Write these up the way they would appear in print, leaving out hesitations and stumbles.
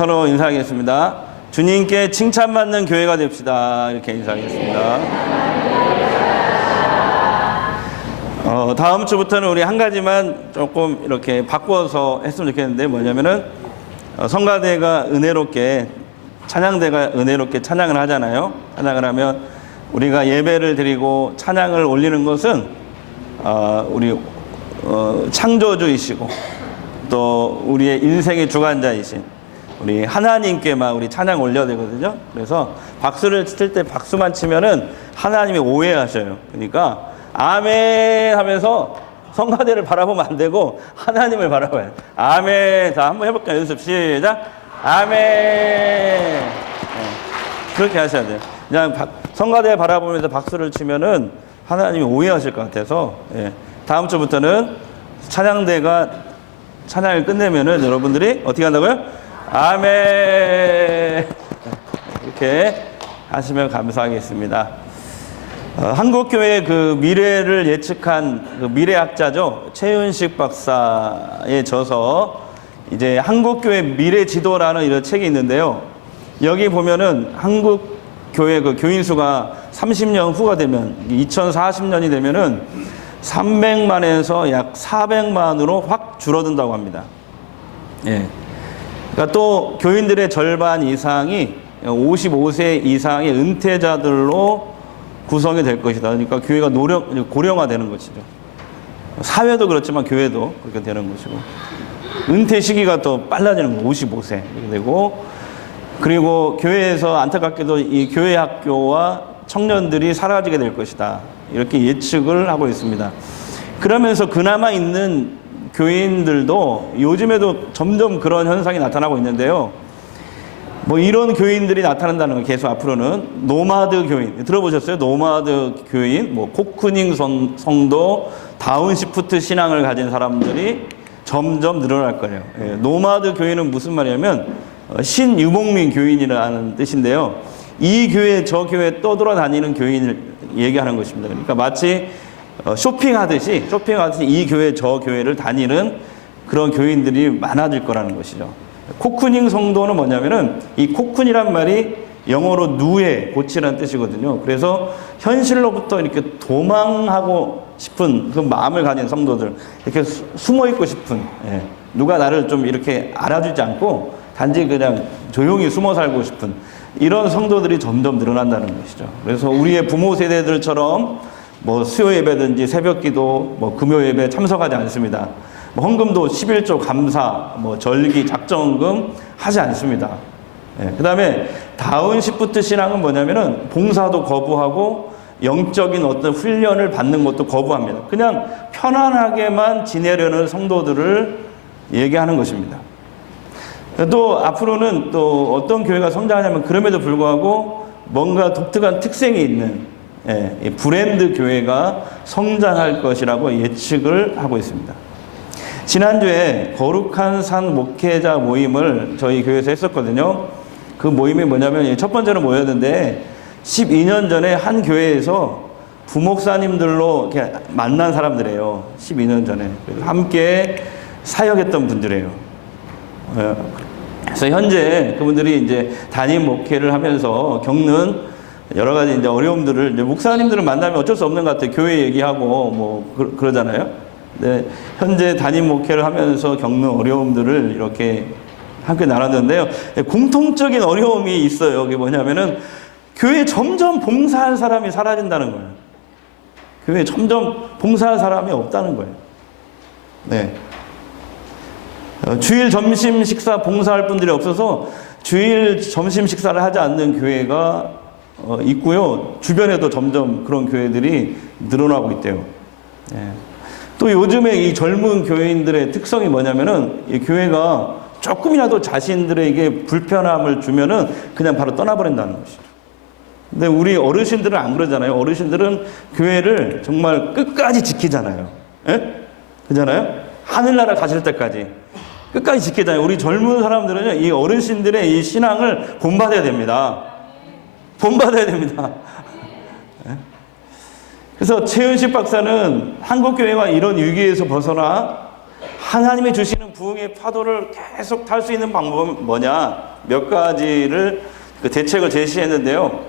서로 인사하겠습니다. 주님께 칭찬받는 교회가 됩시다. 이렇게 인사하겠습니다. 다음 주부터는 우리 한 가지만 조금 이렇게 바꿔서 했으면 좋겠는데 뭐냐면은 성가대가 은혜롭게 찬양대가 은혜롭게 찬양을 하잖아요. 찬양을 하면 우리가 예배를 드리고 찬양을 올리는 것은 우리 창조주이시고 또 우리의 인생의 주관자이신 우리 하나님께만 우리 찬양 올려야 되거든요. 그래서 박수를 칠 때 박수만 치면은 하나님이 오해하셔요. 그러니까 아멘 하면서 성가대를 바라보면 안 되고 하나님을 바라봐야 돼요. 아멘. 자, 한번 해볼까요? 연습 시작. 아멘. 네, 그렇게 하셔야 돼요. 그냥 성가대 바라보면서 박수를 치면은 하나님이 오해하실 것 같아서 다음 주부터는 찬양대가 찬양을 끝내면은 여러분들이 어떻게 한다고요? 아멘. 이렇게 하시면 감사하겠습니다. 한국교회의 그 미래를 예측한 그 미래학자죠. 최윤식 박사의 저서 이제 한국교회 미래 지도라는 이런 책이 있는데요. 여기 보면은 한국교회 그 교인 수가 30년 후가 되면 2040년이 되면은 300만에서 약 400만으로 확 줄어든다고 합니다. 예. 그러니까 또 교인들의 절반 이상이 55세 이상의 은퇴자들로 구성이 될 것이다. 그러니까 교회가 고령화되는 것이죠. 사회도 그렇지만 교회도 그렇게 되는 것이고 은퇴 시기가 또 빨라지는 거예요. 55세 이렇게 되고 그리고 교회에서 안타깝게도 이 교회 학교와 청년들이 사라지게 될 것이다. 이렇게 예측을 하고 있습니다. 그러면서 그나마 있는 교인들도 요즘에도 점점 그런 현상이 나타나고 있는데요. 뭐 이런 교인들이 나타난다는 거 계속 앞으로는 노마드 교인 들어보셨어요? 노마드 교인, 뭐 코크닝 성도, 다운시프트 신앙을 가진 사람들이 점점 늘어날 거예요. 노마드 교인은 무슨 말이냐면 신유목민 교인이라는 뜻인데요. 이 교회 저 교회 떠돌아다니는 교인을 얘기하는 것입니다. 그러니까 마치 쇼핑하듯이 이 교회 저 교회를 다니는 그런 교인들이 많아질 거라는 것이죠. 코크닝 성도는 뭐냐면은 이 코크니란 말이 영어로 누에 고치라는 뜻이거든요. 그래서 현실로부터 이렇게 도망하고 싶은 그 마음을 가진 성도들, 이렇게 숨어 있고 싶은, 누가 나를 좀 이렇게 알아주지 않고 단지 그냥 조용히 숨어 살고 싶은 이런 성도들이 점점 늘어난다는 것이죠. 그래서 우리의 부모 세대들처럼 뭐 수요 예배든지 새벽 기도, 뭐 금요 예배 참석하지 않습니다. 뭐 헌금도 11조 감사, 뭐 절기, 작정금 하지 않습니다. 그 다음에 다운시프트 신앙은 뭐냐면은 봉사도 거부하고 영적인 어떤 훈련을 받는 것도 거부합니다. 그냥 편안하게만 지내려는 성도들을 얘기하는 것입니다. 또 앞으로는 또 어떤 교회가 성장하냐면 그럼에도 불구하고 뭔가 독특한 특색이 있는 브랜드 교회가 성장할 것이라고 예측을 하고 있습니다. 지난주에 거룩한 산 목회자 모임을 저희 교회에서 했었거든요. 그 모임이 뭐냐면 첫 번째로 모였는데 12년 전에 한 교회에서 부목사님들로 이렇게 만난 사람들이에요. 12년 전에. 함께 사역했던 분들이에요. 그래서 현재 그분들이 이제 담임 목회를 하면서 겪는 여러 가지 이제 어려움들을 이제 목사님들을 만나면 어쩔 수 없는 것 같아요. 교회 얘기하고 뭐 그러잖아요. 네, 현재 담임 목회를 하면서 겪는 어려움들을 이렇게 함께 나눴는데요. 공통적인 어려움이 있어요. 그게 뭐냐면은 교회에 점점 봉사할 사람이 사라진다는 거예요. 교회에 점점 봉사할 사람이 없다는 거예요. 네. 주일 점심 식사 봉사할 분들이 없어서 주일 점심 식사를 하지 않는 교회가 있고요. 주변에도 점점 그런 교회들이 늘어나고 있대요. 네. 또 요즘에 이 젊은 교인들의 특성이 뭐냐면은 이 교회가 조금이라도 자신들에게 불편함을 주면은 그냥 바로 떠나버린다는 것이죠. 근데 우리 어르신들은 안 그러잖아요. 어르신들은 교회를 정말 끝까지 지키잖아요. 예? 그잖아요? 하늘나라 가실 때까지 끝까지 지키잖아요. 우리 젊은 사람들은요, 이 어르신들의 이 신앙을 본받아야 됩니다. 본받아야 됩니다. 그래서 최윤식 박사는 한국교회가 이런 위기에서 벗어나 하나님이 주시는 부흥의 파도를 계속 탈 수 있는 방법은 뭐냐? 몇 가지를 그 대책을 제시했는데요.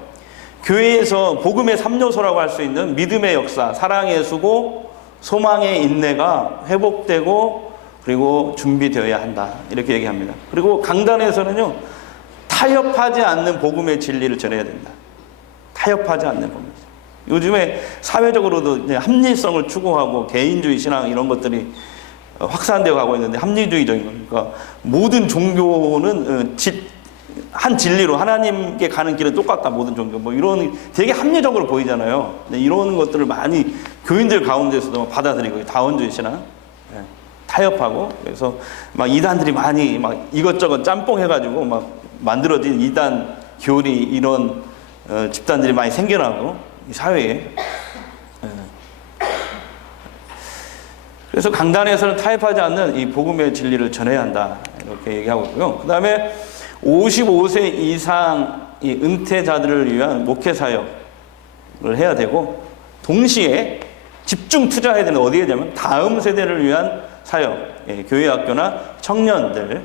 교회에서 복음의 3요소라고 할 수 있는 믿음의 역사, 사랑의 수고, 소망의 인내가 회복되고 그리고 준비되어야 한다. 이렇게 얘기합니다. 그리고 강단에서는요, 타협하지 않는 복음의 진리를 전해야 된다. 타협하지 않는 복음. 요즘에 사회적으로도 이제 합리성을 추구하고 개인주의 신앙 이런 것들이 확산되어 가고 있는데, 합리주의적인 거니까 모든 종교는 한 진리로 하나님께 가는 길은 똑같다. 모든 종교 뭐 이런 되게 합리적으로 보이잖아요. 이런 것들을 많이 교인들 가운데서도 받아들이고, 다원주의 신앙 타협하고, 그래서 막 이단들이 많이 막 이것저것 짬뽕 해가지고 막 만들어진 이단 교리 이런 집단들이 많이 생겨나고 이 사회에. 그래서 강단에서는 타협하지 않는 이 복음의 진리를 전해야 한다. 이렇게 얘기하고 있고요. 그 다음에 55세 이상 이 은퇴자들을 위한 목회 사역을 해야 되고, 동시에 집중 투자해야 되는 어디에 되면 다음 세대를 위한 사역, 교회 학교나 청년들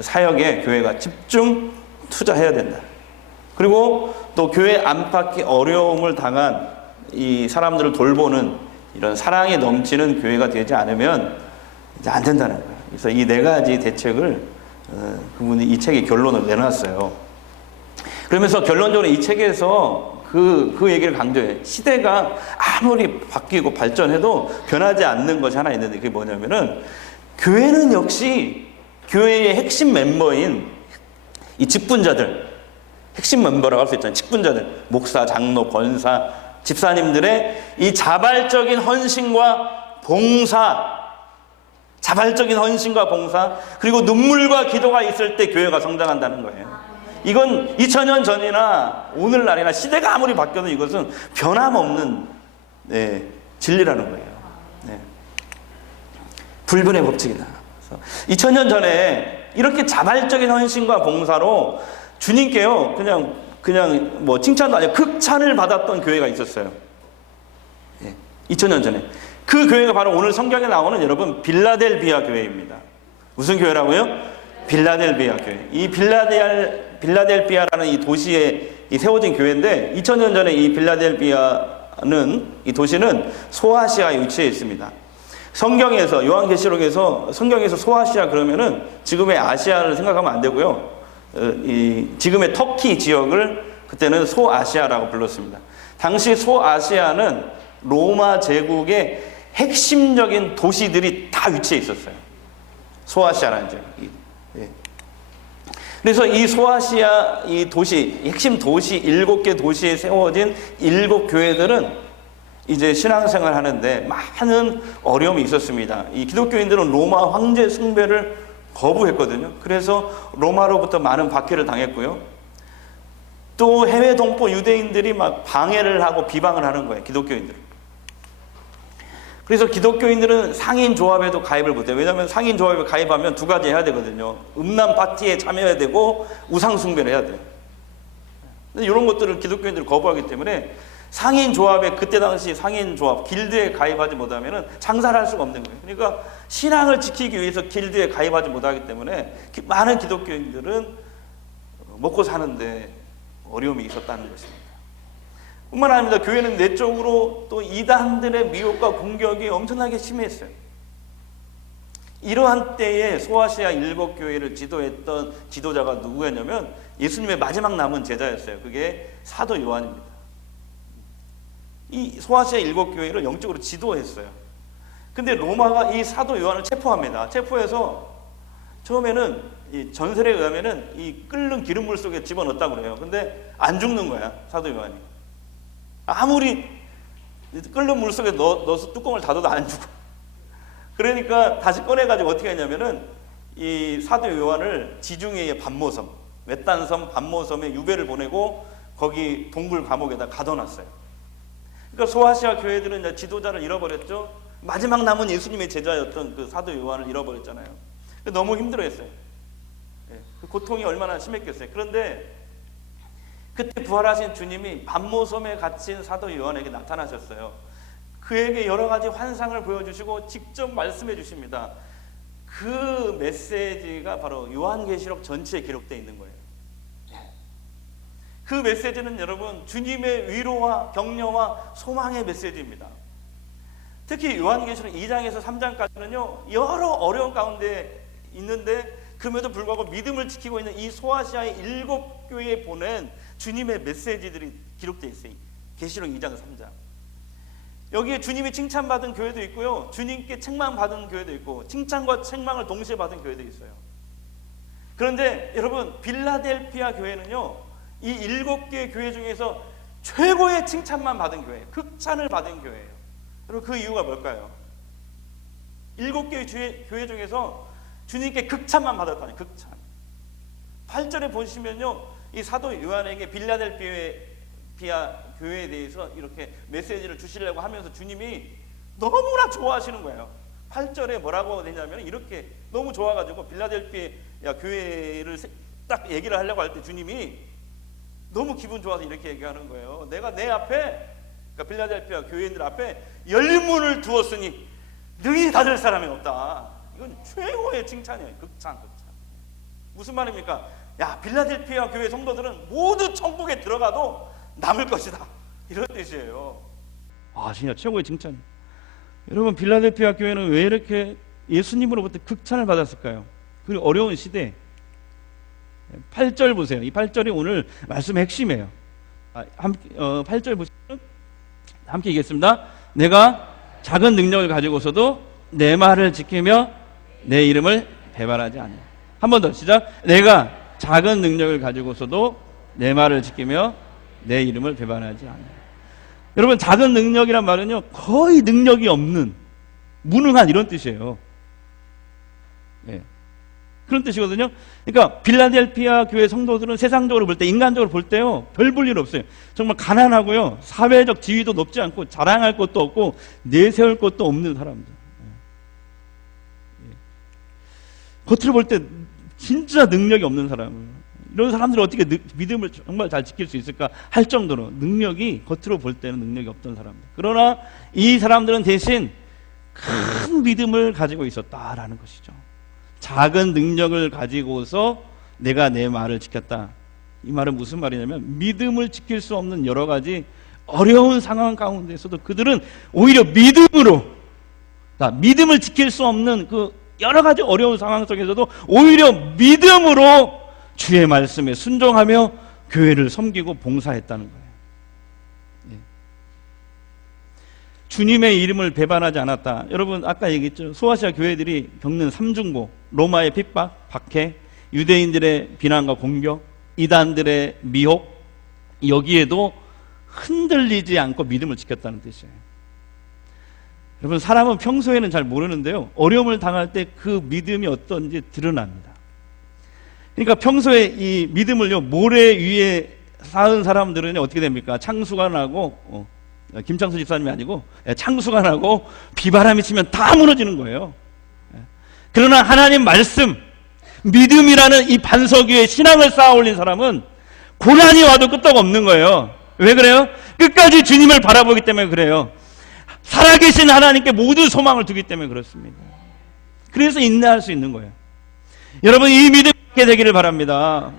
사역에 교회가 집중 투자해야 된다. 그리고 또 교회 안팎의 어려움을 당한 이 사람들을 돌보는 이런 사랑이 넘치는 교회가 되지 않으면 이제 안 된다는 거예요. 그래서 이 네 가지 대책을 그분이 이 책의 결론을 내놨어요. 그러면서 결론적으로 이 책에서 그 얘기를 강조해요. 시대가 아무리 바뀌고 발전해도 변하지 않는 것이 하나 있는데, 그게 뭐냐면은 교회는 역시 교회의 핵심 멤버인 이 직분자들, 핵심 멤버라고 할 수 있잖아요. 직분자들, 목사, 장로, 권사, 집사님들의 이 자발적인 헌신과 봉사, 자발적인 헌신과 봉사, 그리고 눈물과 기도가 있을 때 교회가 성장한다는 거예요. 이건 2000년 전이나 오늘날이나 시대가 아무리 바뀌어도 이것은 변함없는 진리라는 거예요. 불변의 법칙이다. 2000년 전에 이렇게 자발적인 헌신과 봉사로 주님께요, 그냥 뭐 칭찬도 아니고 극찬을 받았던 교회가 있었어요. 2000년 전에. 그 교회가 바로 오늘 성경에 나오는, 여러분, 빌라델비아 교회입니다. 무슨 교회라고요? 빌라델비아 교회. 이 빌라델비아라는 이 도시에 세워진 교회인데, 2000년 전에 이 빌라델비아는, 이 도시는 소아시아에 위치해 있습니다. 성경에서, 요한계시록에서 성경에서 소아시아 그러면은 지금의 아시아를 생각하면 안 되고요. 지금의 터키 지역을 그때는 소아시아라고 불렀습니다. 당시 소아시아는 로마 제국의 핵심적인 도시들이 다 위치해 있었어요. 소아시아라는 지역이. 그래서 이 소아시아 이 도시, 핵심 도시 7개 도시에 세워진 7교회들은 이제 신앙생활 하는데 많은 어려움이 있었습니다. 이 기독교인들은 로마 황제 숭배를 거부했거든요. 그래서 로마로부터 많은 박해를 당했고요. 또 해외 동포 유대인들이 막 방해를 하고 비방을 하는 거예요, 기독교인들을. 그래서 기독교인들은 상인 조합에도 가입을 못해요. 왜냐하면 상인 조합에 가입하면 두 가지 해야 되거든요. 음란 파티에 참여해야 되고 우상 숭배를 해야 돼요. 이런 것들을 기독교인들이 거부하기 때문에 상인 조합에, 그때 당시 상인 조합 길드에 가입하지 못하면 장사를 할 수가 없는 거예요. 그러니까 신앙을 지키기 위해서 길드에 가입하지 못하기 때문에 많은 기독교인들은 먹고 사는데 어려움이 있었다는 것입니다. 뿐만 아닙니다. 교회는 내적으로 또 이단들의 미혹과 공격이 엄청나게 심했어요. 이러한 때에 소아시아 7교회를 지도했던 지도자가 누구였냐면 예수님의 마지막 남은 제자였어요. 그게 사도 요한입니다. 이 소아시아 7교회를 영적으로 지도했어요. 근데 로마가 이 사도 요한을 체포합니다. 체포해서 처음에는 이 전설에 의하면은 이 끓는 기름물 속에 집어넣었다고 그래요. 근데 안 죽는 거야, 사도 요한이. 아무리 끓는 물 속에 넣어서 뚜껑을 닫아도 안 죽어. 그러니까 다시 꺼내가지고 어떻게 했냐면은 이 사도 요한을 지중해의 반모섬, 외딴섬 반모섬에 유배를 보내고 거기 동굴 감옥에다 가둬놨어요. 그러니까 소아시아 교회들은 이제 지도자를 잃어버렸죠. 마지막 남은 예수님의 제자였던 그 사도 요한을 잃어버렸잖아요. 너무 힘들어했어요. 그 고통이 얼마나 심했겠어요. 그런데 그때 부활하신 주님이 반모섬에 갇힌 사도 요한에게 나타나셨어요. 그에게 여러 가지 환상을 보여주시고 직접 말씀해 주십니다. 그 메시지가 바로 요한계시록 전체에 기록되어 있는 거예요. 그 메시지는 여러분 주님의 위로와 격려와 소망의 메시지입니다. 특히 요한계시록 2장에서 3장까지는요 여러 어려운 가운데 있는데 그럼에도 불구하고 믿음을 지키고 있는 이 소아시아의 7교회에 보낸 주님의 메시지들이 기록되어 있어요. 계시록 2장 3장. 여기에 주님이 칭찬받은 교회도 있고요, 주님께 책망받은 교회도 있고, 칭찬과 책망을 동시에 받은 교회도 있어요. 그런데 여러분 빌라델피아 교회는요 이 7개의 교회 중에서 최고의 칭찬만 받은 교회예요. 극찬을 받은 교회예요. 여러분 그 이유가 뭘까요? 7개의 교회 중에서 주님께 극찬만 받았다니, 극찬. 8절에 보시면요 이 사도 요한에게 빌라델피아 교회에 대해서 이렇게 메시지를 주시려고 하면서 주님이 너무나 좋아하시는 거예요. 8절에 뭐라고 되냐면 이렇게 너무 좋아가지고 빌라델피아 교회를 딱 얘기를 하려고 할 때 주님이 너무 기분 좋아서 이렇게 얘기하는 거예요. 내가 내 앞에, 그러니까 빌라델피아 교회인들 앞에 열린 문을 두었으니 능히 닫을 사람이 없다. 이건 최고의 칭찬이에요. 극찬. 무슨 말입니까? 야, 빌라델피아 교회 성도들은 모두 천국에 들어가도 남을 것이다, 이런 뜻이에요. 아, 진짜 최고의 칭찬. 여러분 빌라델피아 교회는 왜 이렇게 예수님으로부터 극찬을 받았을까요? 그 어려운 시대. 8절 보세요. 이 8절이 오늘 말씀의 핵심이에요. 8절 보시면 함께 읽겠습니다. 내가 작은 능력을 가지고서도 내 말을 지키며 내 이름을 배반하지 않아. 한 번 더 시작. 내가 작은 능력을 가지고서도 내 말을 지키며 내 이름을 배반하지 않아. 여러분 작은 능력이란 말은요 거의 능력이 없는, 무능한 이런 뜻이에요. 예. 그런 뜻이거든요. 그러니까 빌라델피아 교회 성도들은 세상적으로 볼 때, 인간적으로 볼 때요 별 볼 일 없어요. 정말 가난하고요 사회적 지위도 높지 않고 자랑할 것도 없고 내세울 것도 없는 사람들. 겉으로 볼 때 진짜 능력이 없는 사람을, 이런 사람들이 어떻게 믿음을 정말 잘 지킬 수 있을까 할 정도로 능력이, 겉으로 볼 때는 능력이 없던 사람들. 그러나 이 사람들은 대신 큰 믿음을 가지고 있었다라는 것이죠. 작은 능력을 가지고서 내가 내 말을 지켰다. 이 말은 무슨 말이냐면 믿음을 지킬 수 없는 여러 가지 어려운 상황 가운데서도 그들은 오히려 믿음으로, 믿음을 지킬 수 없는 그 여러 가지 어려운 상황 속에서도 오히려 믿음으로 주의 말씀에 순종하며 교회를 섬기고 봉사했다는 거예요. 주님의 이름을 배반하지 않았다. 여러분 아까 얘기했죠. 소아시아 교회들이 겪는 삼중고, 로마의 핍박, 박해, 유대인들의 비난과 공격, 이단들의 미혹, 여기에도 흔들리지 않고 믿음을 지켰다는 뜻이에요. 여러분 사람은 평소에는 잘 모르는데요 어려움을 당할 때 그 믿음이 어떤지 드러납니다. 그러니까 평소에 이 믿음을요 모래 위에 쌓은 사람들은 어떻게 됩니까? 창수가 나고 김창수 집사님이 아니고 창수가 나고 비바람이 치면 다 무너지는 거예요. 그러나 하나님 말씀, 믿음이라는 이 반석 위에 신앙을 쌓아 올린 사람은 고난이 와도 끄떡 없는 거예요. 왜 그래요? 끝까지 주님을 바라보기 때문에 그래요. 살아계신 하나님께 모든 소망을 두기 때문에 그렇습니다. 그래서 인내할 수 있는 거예요. 여러분 이 믿음 갖게 되기를 바랍니다.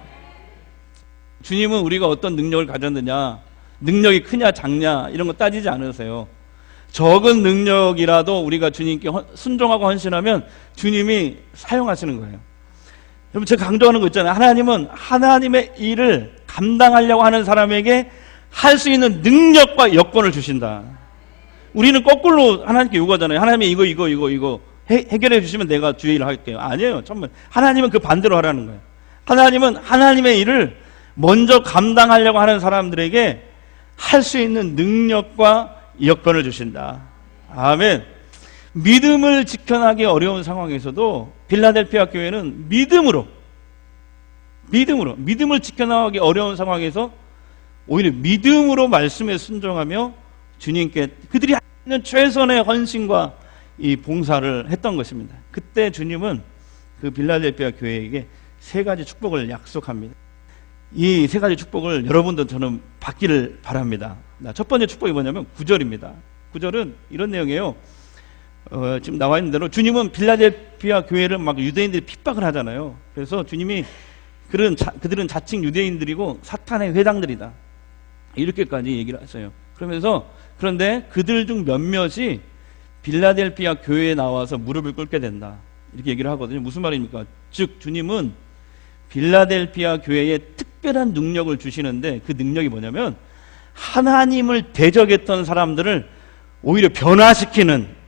주님은 우리가 어떤 능력을 가졌느냐, 능력이 크냐 작냐 이런 거 따지지 않으세요. 적은 능력이라도 우리가 주님께 순종하고 헌신하면 주님이 사용하시는 거예요. 여러분 제가 강조하는 거 있잖아요. 하나님은 하나님의 일을 감당하려고 하는 사람에게 할 수 있는 능력과 여건을 주신다. 우리는 거꾸로 하나님께 요구하잖아요. 하나님이 이거 해결해 주시면 내가 주의 일을 할게요. 아니에요. 정말 하나님은 그 반대로 하라는 거예요. 하나님은 하나님의 일을 먼저 감당하려고 하는 사람들에게 할 수 있는 능력과 여건을 주신다. 아멘. 믿음을 지켜나기 어려운 상황에서도 빌라델피아 교회는 믿음을 지켜나가기 어려운 상황에서 오히려 믿음으로 말씀에 순종하며 주님께 그들이 하는 최선의 헌신과 이 봉사를 했던 것입니다. 그때 주님은 그 빌라델피아 교회에게 세 가지 축복을 약속합니다. 이 세 가지 축복을 여러분도 저는 받기를 바랍니다. 첫 번째 축복이 뭐냐면 9절입니다. 9절은 이런 내용이에요. 지금 나와 있는 대로 주님은 빌라델피아 교회를 막 유대인들이 핍박을 하잖아요. 그래서 주님이 그들은 자칭 유대인들이고 사탄의 회당들이다, 이렇게까지 얘기를 하세요. 그런데 그들 중 몇몇이 빌라델피아 교회에 나와서 무릎을 꿇게 된다, 이렇게 얘기를 하거든요. 무슨 말입니까? 즉 주님은 빌라델피아 교회에 특별한 능력을 주시는데, 그 능력이 뭐냐면 하나님을 대적했던 사람들을 오히려 변화시키는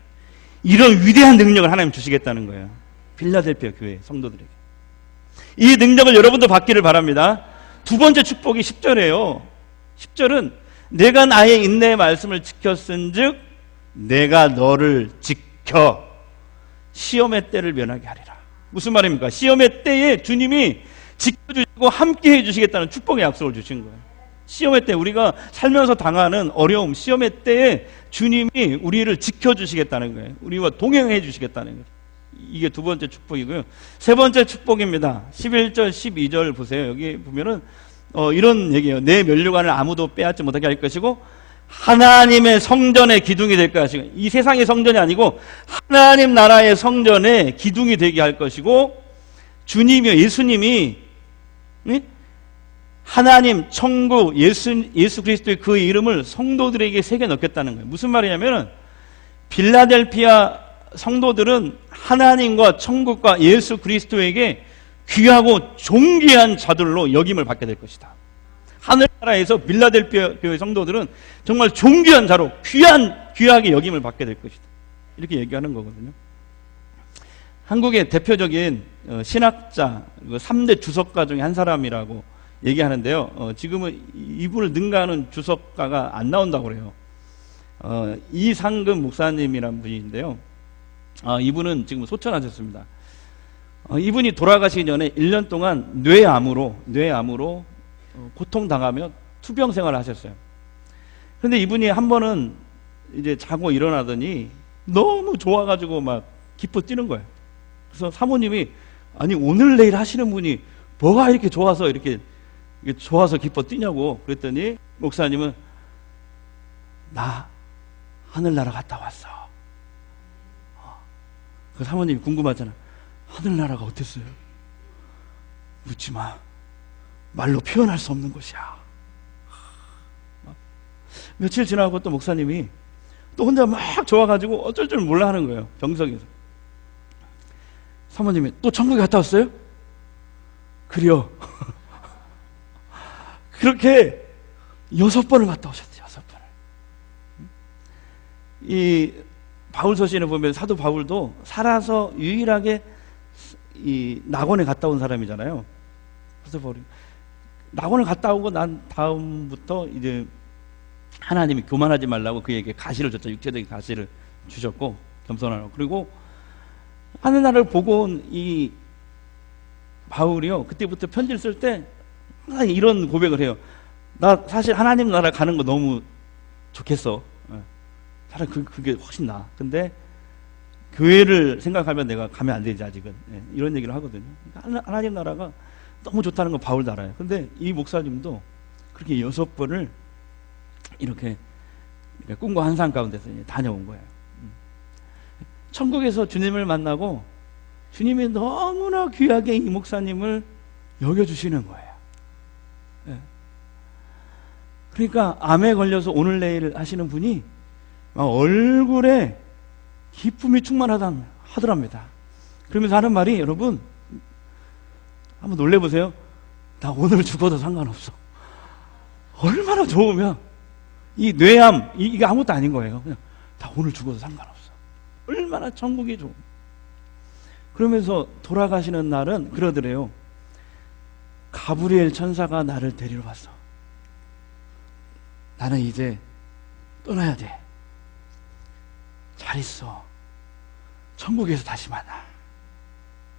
이런 위대한 능력을 하나님 주시겠다는 거예요. 빌라델피아 교회 성도들에게 이 능력을 여러분도 받기를 바랍니다. 두 번째 축복이 10절이에요 10절은 내가 나의 인내의 말씀을 지켰은즉 내가 너를 지켜 시험의 때를 면하게 하리라. 무슨 말입니까? 시험의 때에 주님이 지켜주시고 함께 해주시겠다는 축복의 약속을 주신 거예요. 시험의 때, 우리가 살면서 당하는 어려움, 시험의 때에 주님이 우리를 지켜주시겠다는 거예요. 우리와 동행해 주시겠다는 거예요. 이게 두 번째 축복이고요. 세 번째 축복입니다. 11절 12절 보세요. 여기 보면은 이런 얘기예요. 내 면류관을 아무도 빼앗지 못하게 할 것이고 하나님의 성전의 기둥이 될 것이고, 이 세상의 성전이 아니고 하나님 나라의 성전의 기둥이 되게 할 것이고, 주님이요, 예수님이 하나님, 천국, 예수 그리스도의 그 이름을 성도들에게 새겨 넣겠다는 거예요. 무슨 말이냐면 빌라델피아 성도들은 하나님과 천국과 예수 그리스도에게 귀하고 존귀한 자들로 여김을 받게 될 것이다. 하늘나라에서 빌라델피아 교회 성도들은 정말 존귀한 자로 귀하게 여김을 받게 될 것이다, 이렇게 얘기하는 거거든요. 한국의 대표적인 신학자 3대 주석가 중에 한 사람이라고 얘기하는데요. 지금은 이분을 능가하는 주석가가 안 나온다고 그래요. 이상금 목사님이라는 분인데요. 이분은 지금 소천하셨습니다. 이분이 돌아가시기 전에 1년 동안 뇌암으로 고통당하며 투병 생활을 하셨어요. 그런데 이분이 한 번은 이제 자고 일어나더니 너무 좋아가지고 막 기뻐 뛰는 거예요. 그래서 사모님이, 아니 오늘 내일 하시는 분이 뭐가 이렇게 좋아서 기뻐 뛰냐고 그랬더니, 목사님은 나 하늘나라 갔다 왔어. 그 사모님이 궁금하잖아. 하늘나라가 어땠어요? 묻지 마. 말로 표현할 수 없는 곳이야. 며칠 지나고 또 목사님이 또 혼자 막 좋아가지고 어쩔 줄 몰라 하는 거예요. 병석에서. 사모님이 또 천국에 갔다 왔어요? 그래요. 그렇게 6번을 갔다 오셨대요. 6번을. 이 바울서신에 보면 사도 바울도 살아서 유일하게 이 낙원에 갔다 온 사람이잖아요. 사도 바울이 낙원을 갔다 오고 난 다음부터 이제 하나님이 교만하지 말라고 그에게 가시를 줬죠. 육체적인 가시를 주셨고, 겸손하라고. 그리고 하늘나라를 보고 온 이 바울이요, 그때부터 편지를 쓸 때 항상 이런 고백을 해요. 나 사실 하나님 나라 가는 거 너무 좋겠어. 차라리 그게 훨씬 나아. 근데 교회를 생각하면 내가 가면 안 되지 아직은. 이런 얘기를 하거든요. 하나님 나라가 너무 좋다는 건 바울도 알아요. 근데 이 목사님도 그렇게 6번을 이렇게 꿈과 환상 가운데서 다녀온 거예요. 천국에서 주님을 만나고 주님이 너무나 귀하게 이 목사님을 여겨주시는 거예요. 그러니까 암에 걸려서 오늘 내일 하시는 분이 막 얼굴에 기쁨이 충만하더랍니다. 그러면서 하는 말이, 여러분 한번 놀래보세요. 나 오늘 죽어도 상관없어. 얼마나 좋으면, 이 뇌암 이게 아무것도 아닌 거예요. 그냥 나 오늘 죽어도 상관없어. 얼마나 천국이 좋은. 그러면서 돌아가시는 날은 그러더래요. 가브리엘 천사가 나를 데리러 왔어. 나는 이제 떠나야 돼. 잘 있어. 천국에서 다시 만나.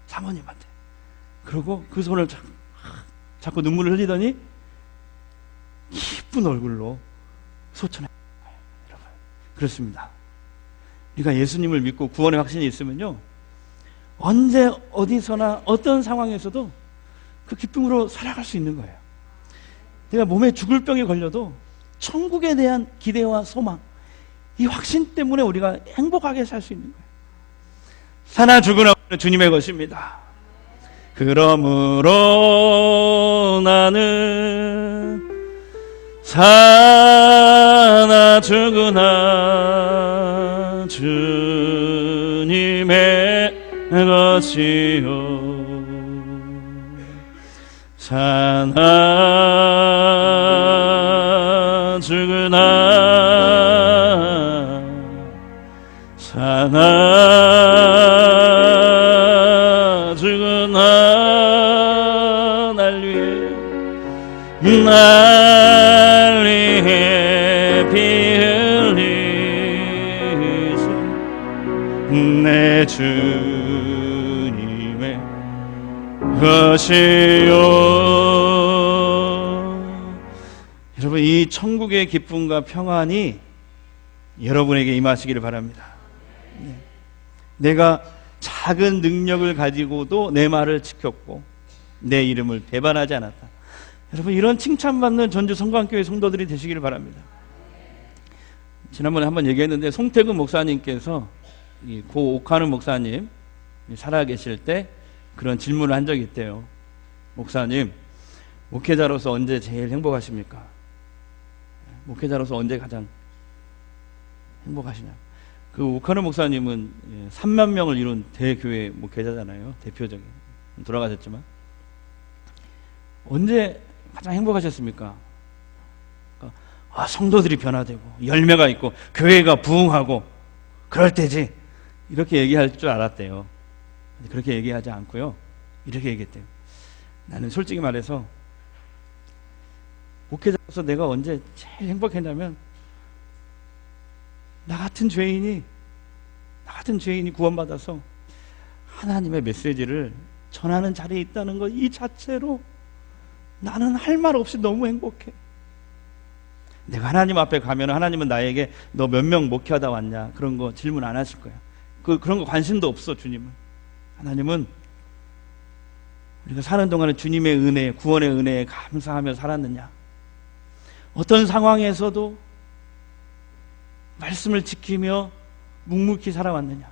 사모님한테. 그러고 그 손을 자꾸 눈물을 흘리더니 기쁜 얼굴로 소천해. 여러분, 그렇습니다. 우리가 예수님을 믿고 구원의 확신이 있으면요, 언제 어디서나 어떤 상황에서도 그 기쁨으로 살아갈 수 있는 거예요. 내가 몸에 죽을 병이 걸려도 천국에 대한 기대와 소망, 이 확신 때문에 우리가 행복하게 살 수 있는 거예요. 사나 죽으나 주님의 것입니다. 그러므로 나는 사나 죽으나 주님의 것이요 사나 죽으나 사나 죽으나 날 위해 피 흘리신 내 주님의 것이요. 여러분, 이 천국의 기쁨과 평안이 여러분에게 임하시기를 바랍니다. 내가 작은 능력을 가지고도 내 말을 지켰고 내 이름을 배반하지 않았다. 여러분, 이런 칭찬받는 전주 성광교회 성도들이 되시기를 바랍니다. 지난번에 한번 얘기했는데 송태근 목사님께서 고 옥하는 목사님 살아계실 때 그런 질문을 한 적이 있대요. 목사님, 목회자로서 언제 제일 행복하십니까? 목회자로서 언제 가장 행복하시냐? 그 옥하는 목사님은 3만 명을 이룬 대교회 목회자잖아요. 대표적인. 돌아가셨지만 언제 가장 행복하셨습니까? 성도들이 변화되고 열매가 있고 교회가 부흥하고 그럴 때지, 이렇게 얘기할 줄 알았대요. 그렇게 얘기하지 않고요, 이렇게 얘기했대요. 나는 솔직히 말해서 목회자로서 내가 언제 제일 행복했냐면 나 같은 죄인이 구원받아서 하나님의 메시지를 전하는 자리에 있다는 것 이 자체로 나는 할 말 없이 너무 행복해. 내가 하나님 앞에 가면 하나님은 나에게 너 몇 명 목회하다 왔냐 그런 거 질문 안 하실 거야. 그런 거 관심도 없어. 주님은, 하나님은 우리가 사는 동안에 주님의 은혜, 구원의 은혜에 감사하며 살았느냐, 어떤 상황에서도 말씀을 지키며 묵묵히 살아왔느냐,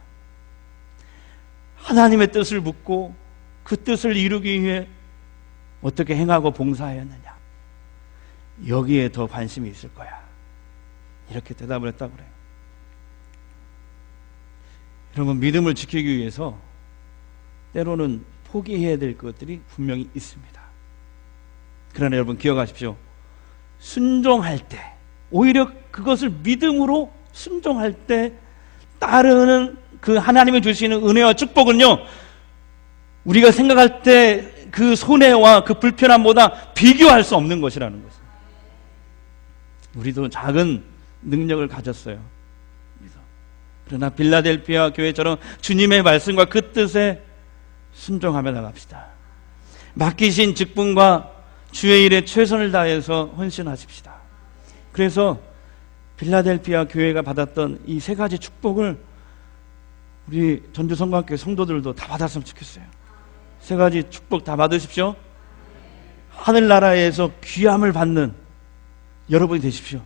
하나님의 뜻을 묻고 그 뜻을 이루기 위해 어떻게 행하고 봉사하였느냐, 여기에 더 관심이 있을 거야. 이렇게 대답을 했다고 그래요. 여러분, 믿음을 지키기 위해서 때로는 포기해야 될 것들이 분명히 있습니다. 그러나 여러분 기억하십시오. 순종할 때, 오히려 그것을 믿음으로 순종할 때 따르는 그 하나님이 주시는 은혜와 축복은요, 우리가 생각할 때 그 손해와 그 불편함보다 비교할 수 없는 것이라는 것입니다. 우리도 작은 능력을 가졌어요. 그러나 빌라델피아 교회처럼 주님의 말씀과 그 뜻에 순종하며 나갑시다. 맡기신 직분과 주의 일에 최선을 다해서 헌신하십시다. 그래서 빌라델피아 교회가 받았던 이 세 가지 축복을 우리 전주 성광교회 성도들도 다 받았으면 좋겠어요. 세 가지 축복 다 받으십시오. 하늘나라에서 귀함을 받는 여러분이 되십시오.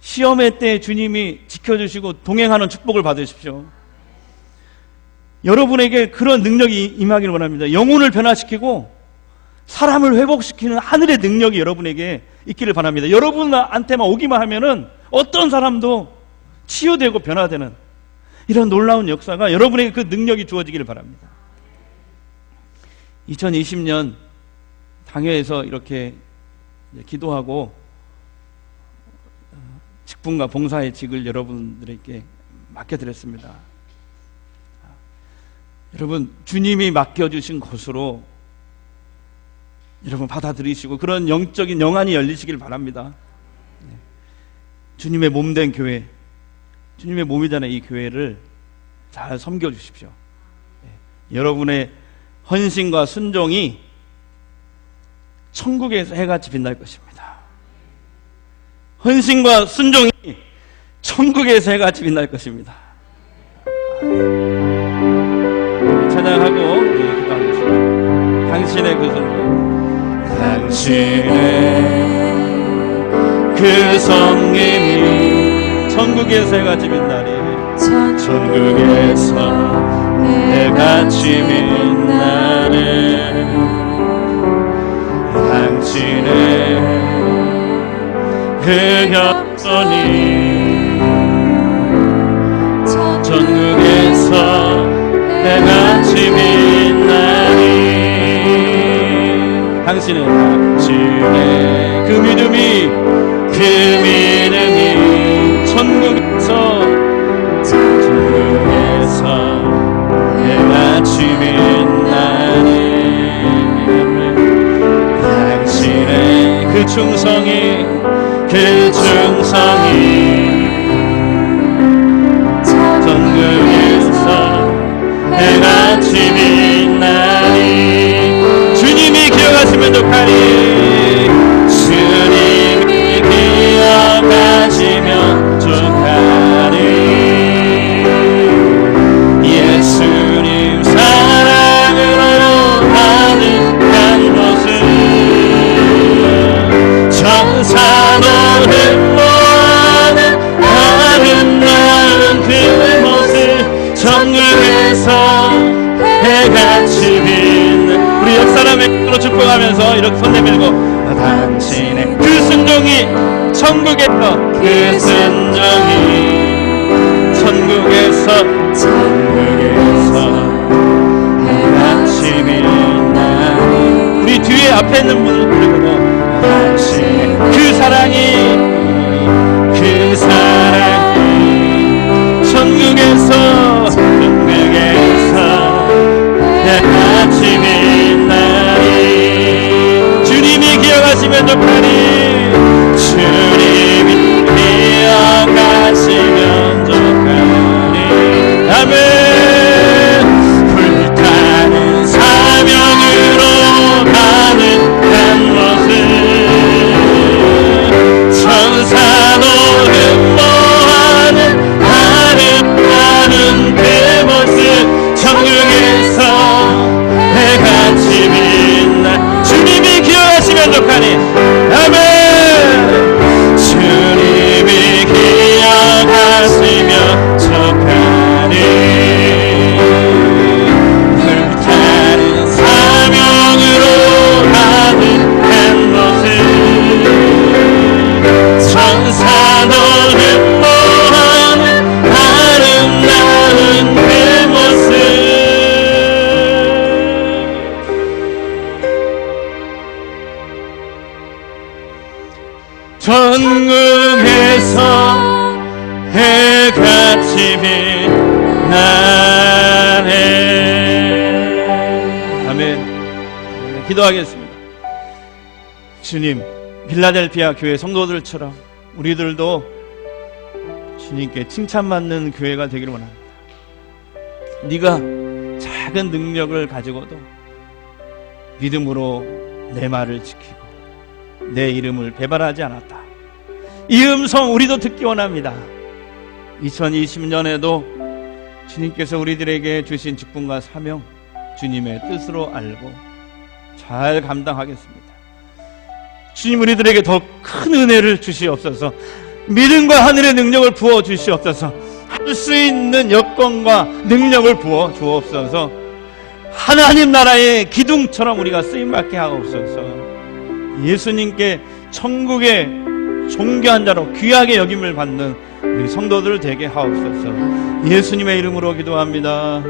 시험의 때 주님이 지켜주시고 동행하는 축복을 받으십시오. 여러분에게 그런 능력이 임하기를 원합니다. 영혼을 변화시키고 사람을 회복시키는 하늘의 능력이 여러분에게 있기를 바랍니다. 여러분한테만 오기만 하면은 어떤 사람도 치유되고 변화되는 이런 놀라운 역사가 여러분에게 그 능력이 주어지기를 바랍니다. 2020년 당회에서 이렇게 기도하고 직분과 봉사의 직을 여러분들에게 맡겨드렸습니다. 여러분, 주님이 맡겨주신 것으로 여러분 받아들이시고 그런 영적인 영안이 열리시길 바랍니다. 주님의 몸된 교회, 주님의 몸이잖아요. 이 교회를 잘 섬겨주십시오. 여러분의 헌신과 순종이 천국에서 해같이 빛날 것입니다. 헌신과 순종이 천국에서 해같이 빛날 것입니다. 찬양하고 기도하겠습니다. 당신의 그 성령, 당신의 그 성님이 천국에서 해같이 빛나리, 천국에서 해같이 빛나는 당신의 그 격선이 전국에서 해같이 빛나니 당신의 그 믿음이 전국에서 해같이 빛나니 당신의 그 충성이 전국에서 해같이 빛나니 주님이 기억하시면 좋하니 주님이 기억하시면 좋하니 예수님 사랑으로 가득한 곳은 천사도 흠모하는 아름다운 그곳을 전국에서 해같이 빛나 우리 옆 사람의 으로 축복하면서 이렇게 손 내밀고 당신의 그 순종이 천국에서 해같이 빛나니 우리 뒤에 앞에 있는 분을 부르고 당신의 그 사랑이 전국에서 해같이 빛나니 주님이 기억하시면 좋하니 주님이 기억하시면 좋하니 아멘 불타는 사명으로 가득한 모습 천사도 흠모하는 아름다운 그 모습 전국에서 해같이 빛나 주님이 기억하시면 좋하니 아멘 주님이 기억하시면 좋하니 불타는 사명으로 가득한 모습 천사도 흠모하는 아름다운 그 모습 전국에서 해같이 빛나네 아멘 기도하겠습니다. 주님 빌라델피아 교회 성도들처럼 우리들도 주님께 칭찬받는 교회가 되기를 원합니다. 네가 작은 능력을 가지고도 믿음으로 내 말을 지키고 내 이름을 배반하지 않았다. 이 음성 우리도 듣기 원합니다. 2020년에도 주님께서 우리들에게 주신 직분과 사명 주님의 뜻으로 알고 잘 감당하겠습니다. 주님 우리들에게 더 큰 은혜를 주시옵소서. 믿음과 하늘의 능력을 부어 주시옵소서. 할 수 있는 여건과 능력을 부어 주옵소서. 하나님 나라의 기둥처럼 우리가 쓰임받게 하옵소서. 예수님께 천국의 존귀한 자로 귀하게 여김을 받는 우리 성도들 되게 하옵소서. 예수님의 이름으로 기도합니다.